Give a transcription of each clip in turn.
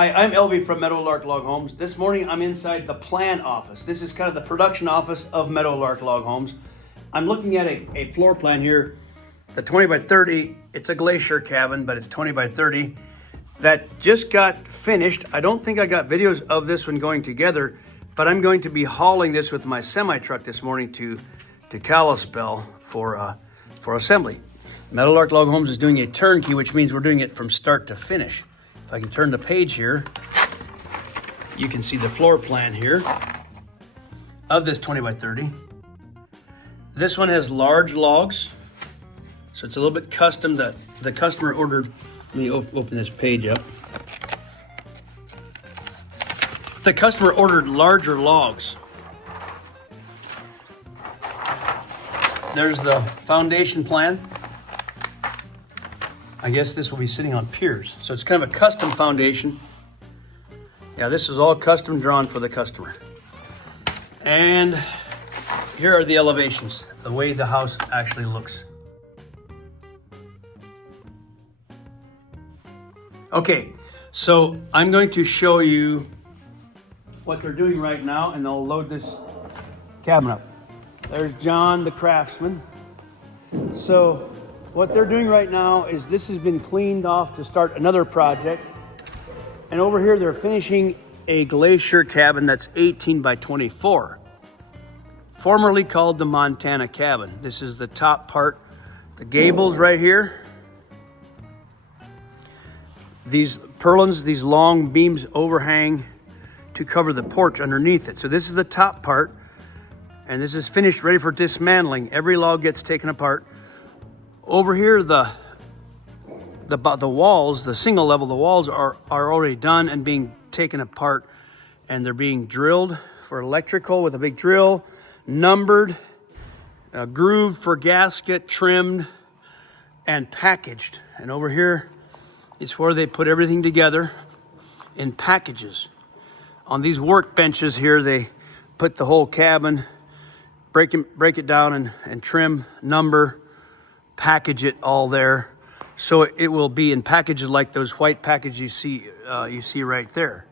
Hi, I'm Elvie from Meadowlark Log Homes. This morning I'm inside the plan office. This is kind of the production office of Meadowlark Log Homes. I'm looking at a floor plan here, the 20 by 30. It's a glacier cabin, but it's 20 by 30 that just got finished. I don't think I got videos of this one going together, but I'm going to be hauling this with my semi truck this morning to Kalispell for assembly. Meadowlark Log Homes is doing a turnkey, which means we're doing it from start to finish. If I can turn the page here, you can see the floor plan here of this 20 by 30. This one has large logs, so it's a little bit custom. That the customer ordered. Let me open this page up. The customer ordered larger logs. There's the foundation plan. I guess this will be sitting on piers. So it's kind of a custom foundation. Yeah, this is all custom drawn for the customer. And here are the elevations, the way the house actually looks. Okay, so I'm going to show you what they're doing right now, and they'll load this cabin up. There's John, the craftsman. So what they're doing right now is this has been cleaned off to start another project. And over here, they're finishing a glacier cabin that's 18 by 24, formerly called the Montana cabin. This is the top part, the gables right here. These purlins, these long beams overhang to cover the porch underneath it. So this is the top part, and this is finished, ready for dismantling. Every log gets taken apart. Over here, the walls, the single level, the walls are already done and being taken apart, and they're being drilled for electrical with a big drill, numbered, grooved for gasket, trimmed, and packaged. And over here, it's where they put everything together in packages. On these workbenches here, they put the whole cabin, break it down and trim, number, package it all there, so it will be in packages like those white packages you see right there.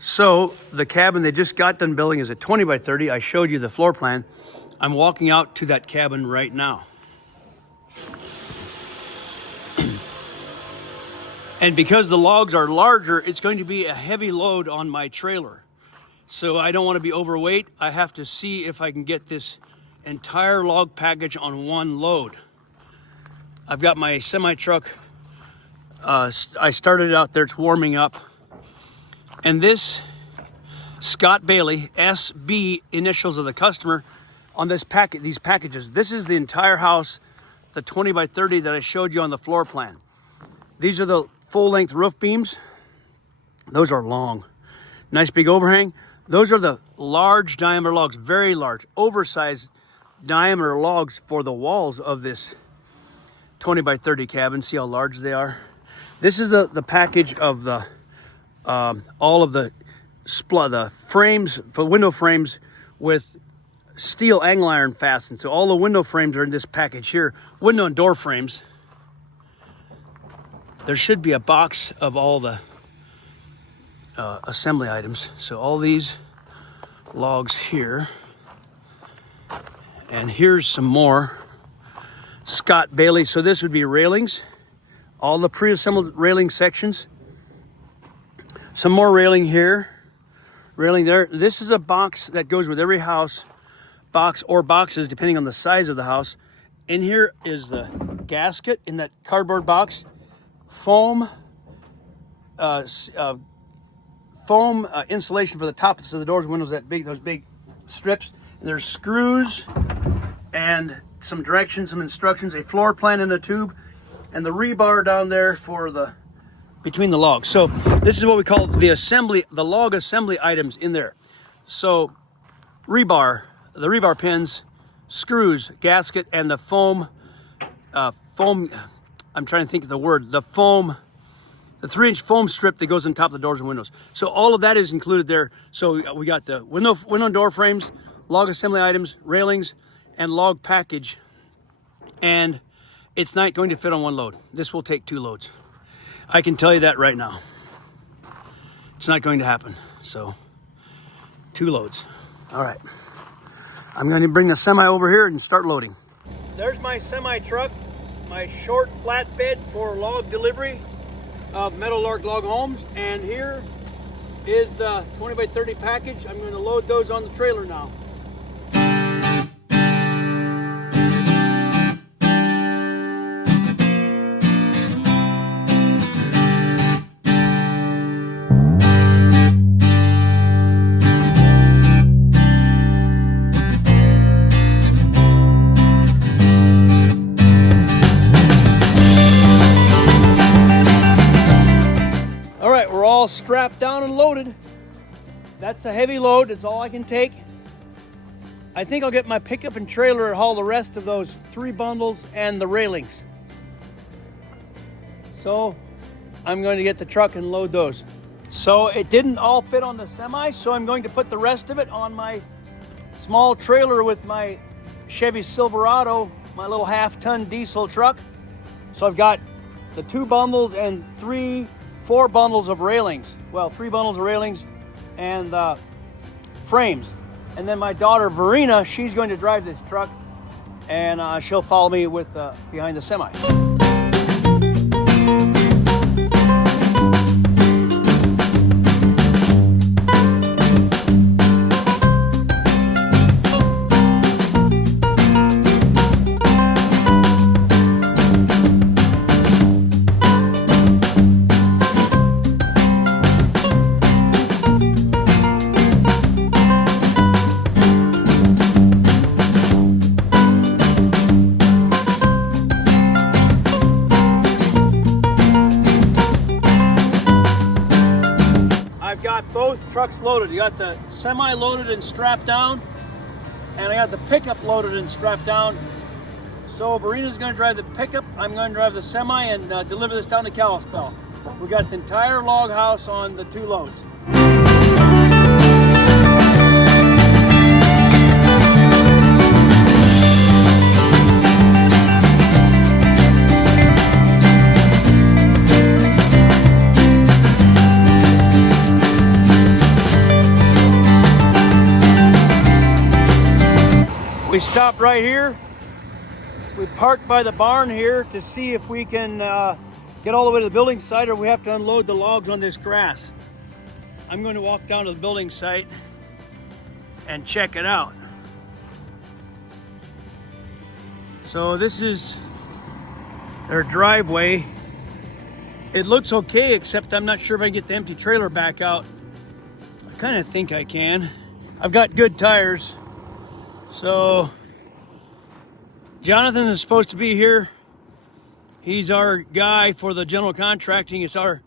So the cabin they just got done building is a 20 by 30. I showed you the floor plan. I'm walking out to that cabin right now. And because the logs are larger, it's going to be a heavy load on my trailer. So I don't want to be overweight. I have to see if I can get this entire log package on one load. I've got my semi truck. I started it out there, it's warming up. And this, Scott Bailey, SB, initials of the customer, on this packet, these packages. This is the entire house, the 20 by 30 that I showed you on the floor plan. These are the full length roof beams. Those are long. Nice big overhang. Those are the large diameter logs, very large, oversized diameter logs for the walls of this 20 by 30 cabin. See how large they are? This is the package of the all of the frames, for window frames with steel angle iron fastened. So all the window frames are in this package here. Window and door frames. There should be a box of all the assembly items. So all these logs here. And here's some more. Scott Bailey. So this would be railings. All the pre-assembled railing sections. Some more railing here. Railing there. This is a box that goes with every house. Box or boxes, depending on the size of the house. In here is the gasket in that cardboard box. Foam insulation for the tops of the doors and windows, those big strips. And there's screws and some directions, some instructions, a floor plan in a tube, and the rebar down there for between the logs. So this is what we call the log assembly items in there. So rebar, the rebar pins, screws, gasket, and the foam, I'm trying to think of the word, the 3-inch foam strip that goes on top of the doors and windows. So all of that is included there. So we got the window and door frames, log assembly items, railings, and log package. And it's not going to fit on one load. This will take 2 loads. I can tell you that right now. It's not going to happen. So 2 loads. All right. I'm going to bring the semi over here and start loading. There's my semi truck, my short flatbed for log delivery of Meadowlark Log Homes. And here is the 20 by 30 package. I'm going to load those on the trailer now. Strapped down and loaded. That's a heavy load. That's all I can take. I think I'll get my pickup and trailer and haul the rest of those 3 bundles and the railings. So I'm going to get the truck and load those. So it didn't all fit on the semi, so I'm going to put the rest of it on my small trailer with my Chevy Silverado, my little half-ton diesel truck. So I've got the 2 bundles and 4 bundles of railings. Well, 3 bundles of railings and frames. And then my daughter Verena, she's going to drive this truck, and she'll follow me with behind the semi. Both trucks loaded. You got the semi loaded and strapped down, and I got the pickup loaded and strapped down. So Verena's going to drive the pickup, I'm going to drive the semi and deliver this down to Kalispell. We got the entire log house on the 2 loads. We stopped right here. We parked by the barn here to see if we can get all the way to the building site, or we have to unload the logs on this grass. I'm going to walk down to the building site and check it out. So this is their driveway. It looks okay, except I'm not sure if I can get the empty trailer back out. I kind of think I can. I've got good tires. So Jonathan is supposed to be here. He's our guy for the general contracting. It's our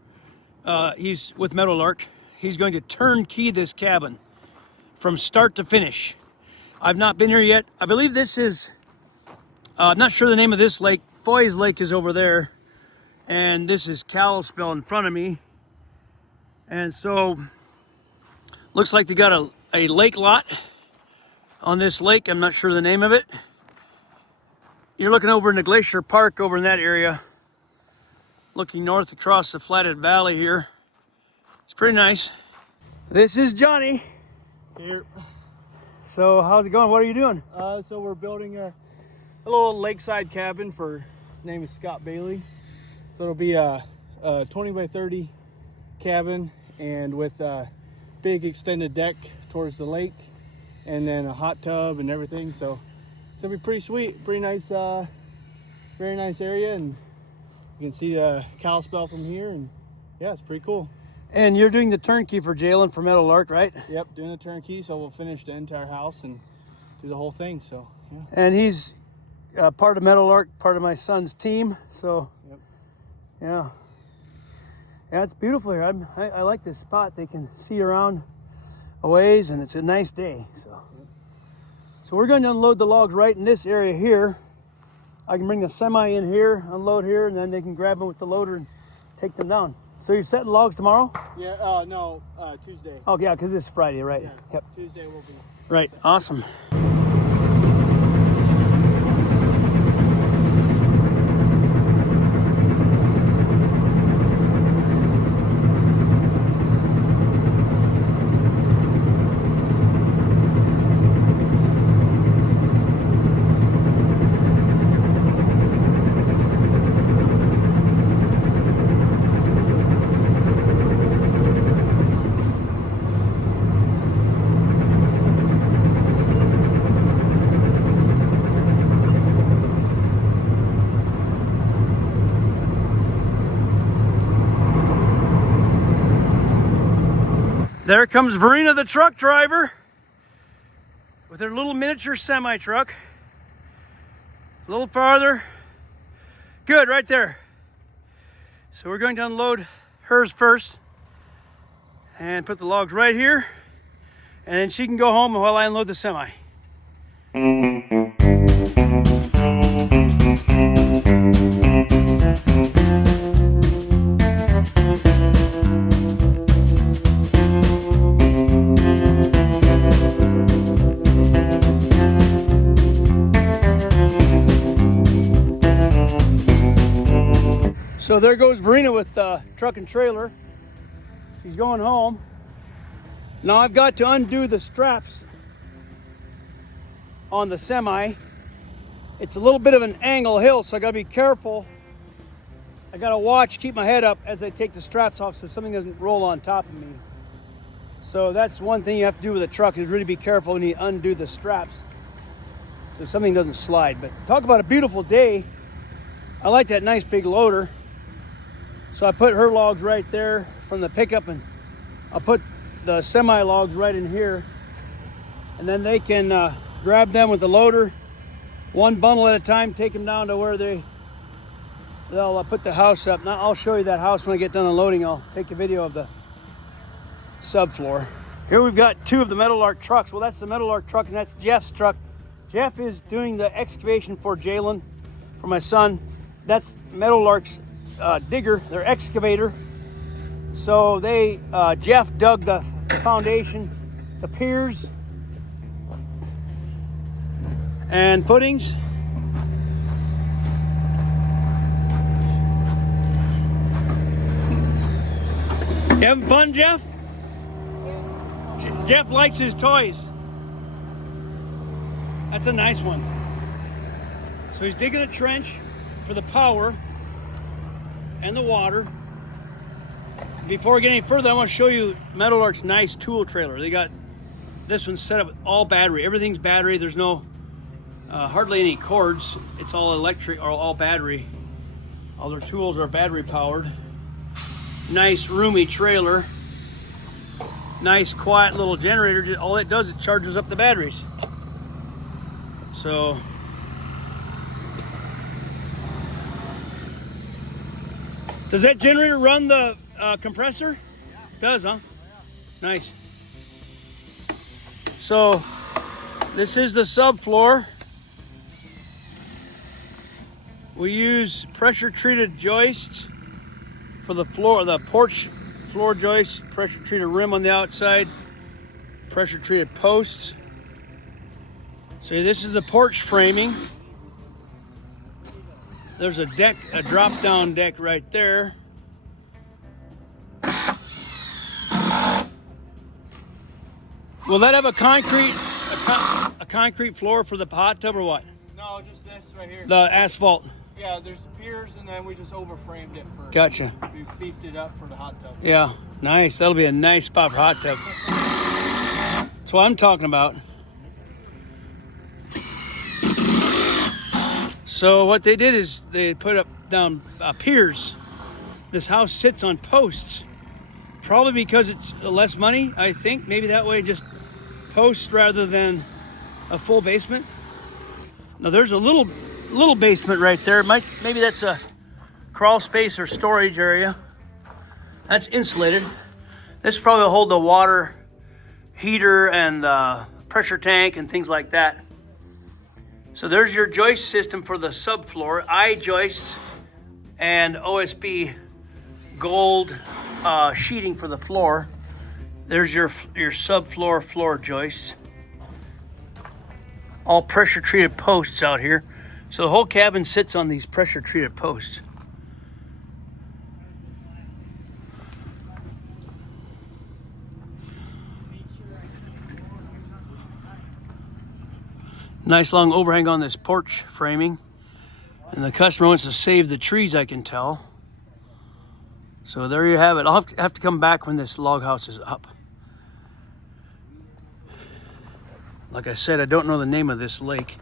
he's with Meadowlark. He's going to turnkey this cabin from start to finish. I've not been here yet. I believe this is I'm not sure the name of this lake. Foy's Lake is over there, and this is Kalispell in front of me. And so looks like they got a lake lot on this lake. I'm not sure the name of it. You're looking over into Glacier Park over in that area, looking north across the Flathead Valley here. It's pretty nice. This is Johnny. Here. So how's it going? What are you doing? So we're building a little lakeside cabin for, his name is Scott Bailey. So it'll be a 20 by 30 cabin, and with a big extended deck towards the lake, and then a hot tub and everything. So it's gonna be pretty sweet, pretty nice, very nice area, and you can see Kalispell from here, and yeah, it's pretty cool. And you're doing the turnkey for Jalen for Meadowlark, right? Yep, doing the turnkey, so we'll finish the entire house and do the whole thing. So yeah. And he's part of Meadowlark, part of my son's team. So yep. Yeah, it's beautiful here. I like this spot. They can see around a ways, and it's a nice day. So we're going to unload the logs right in this area here. I can bring the semi in here, unload here, and then they can grab them with the loader and take them down. So you're setting logs tomorrow? Yeah, no, Tuesday. Oh yeah, because it's Friday, right? Yeah, yep. Tuesday will be. Right, awesome. There comes Verena, the truck driver, with her little miniature semi-truck. A little farther. Good, right there. So we're going to unload hers first and put the logs right here, and then she can go home while I unload the semi. So there goes Verena with the truck and trailer. She's going home. Now I've got to undo the straps on the semi. It's a little bit of an angle hill, so I gotta be careful. I gotta watch, keep my head up as I take the straps off so something doesn't roll on top of me. So that's one thing you have to do with a truck, is really be careful when you undo the straps so something doesn't slide. But talk about a beautiful day. I like that nice big loader. So I put her logs right there from the pickup, and I'll put the semi logs right in here, and then they can grab them with the loader, one bundle at a time, take them down to where they'll put the house up. Now I'll show you that house when I get done unloading. I'll take a video of the subfloor. Here we've got two of the Meadowlark trucks. Well, that's the Meadowlark truck, and that's Jeff's truck. Jeff is doing the excavation for Jalen, for my son. That's Meadowlark's digger, their excavator. So they, Jeff dug the foundation, the piers and footings. You having fun, Jeff? Jeff likes his toys. That's a nice one. So he's digging a trench for the power and the water. Before we get any further, I want to show you Meadowlark's nice tool trailer. They got this one set up with all battery. Everything's battery. There's no hardly any cords. It's all electric or all battery. All their tools are battery powered. Nice roomy trailer. Nice quiet little generator. All it does, it charges up the batteries. So does that generator run the compressor? Yeah. Does, huh? Yeah. Nice. So this is the subfloor. We use pressure treated joists for the floor, the porch floor joists, pressure treated rim on the outside, pressure treated posts. So this is the porch framing. There's a deck, a drop down deck right there. Will that have a concrete floor for the hot tub or what? No, just this right here. The asphalt. Yeah, there's piers, and then we just overframed it for. Gotcha. We beefed it up for the hot tub. Yeah, nice. That'll be a nice spot for hot tub. That's what I'm talking about. So what they did is they put down piers. This house sits on posts. Probably because it's less money, I think. Maybe that way, just posts rather than a full basement. Now there's a little basement right there. Maybe that's a crawl space or storage area. That's insulated. This probably will hold the water heater and the pressure tank and things like that. So there's your joist system for the subfloor, I-joists and OSB gold sheeting for the floor. There's your subfloor floor joists. All pressure treated posts out here. So the whole cabin sits on these pressure treated posts. Nice long overhang on this porch framing. And the customer wants to save the trees, I can tell. So there you have it. I'll have to come back when this log house is up. Like I said, I don't know the name of this lake.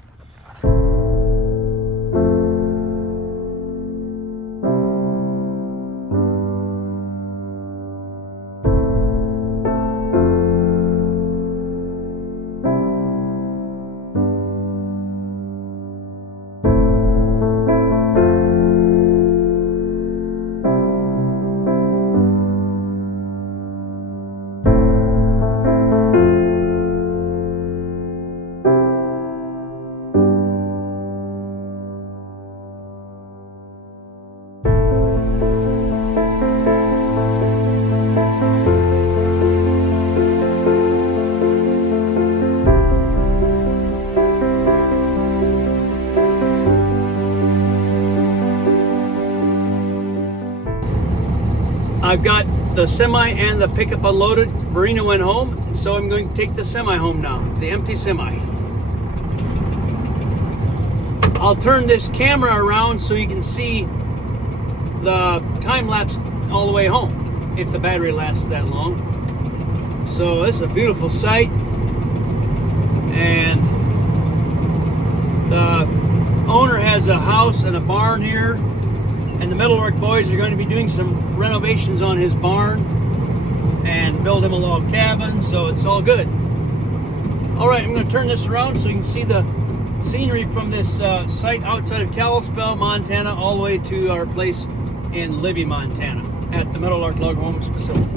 I've got the semi and the pickup unloaded. Verena went home, so I'm going to take the semi home now, the empty semi. I'll turn this camera around so you can see the time lapse all the way home, if the battery lasts that long. So this is a beautiful sight, and the owner has a house and a barn here, and the Meadowlark boys are going to be doing some renovations on his barn and build him a log cabin, so it's all good. All right, I'm going to turn this around so you can see the scenery from this site outside of Kalispell, Montana, all the way to our place in Libby, Montana, at the Meadowlark Log Home's facility.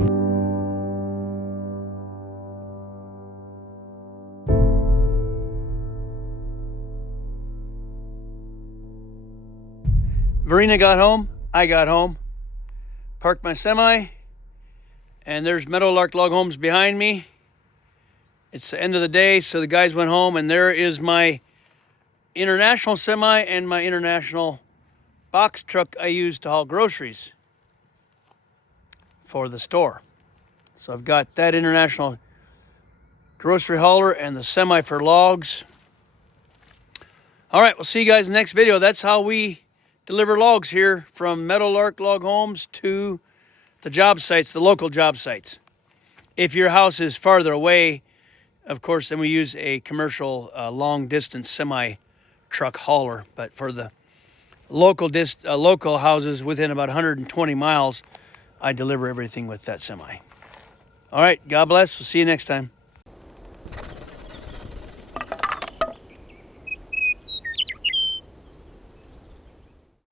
Verena got home, I got home, parked my semi, and there's Meadowlark Log Homes behind me. It's the end of the day, so the guys went home, and there is my international semi and my international box truck I use to haul groceries for the store. So I've got that international grocery hauler and the semi for logs. All right, we'll see you guys in the next video. That's how we deliver logs here from Meadowlark Log Homes to the job sites, the local job sites. If your house is farther away, of course, then we use a commercial long distance semi truck hauler. But for the local houses within about 120 miles, I deliver everything with that semi. All right, God bless. We'll see you next time.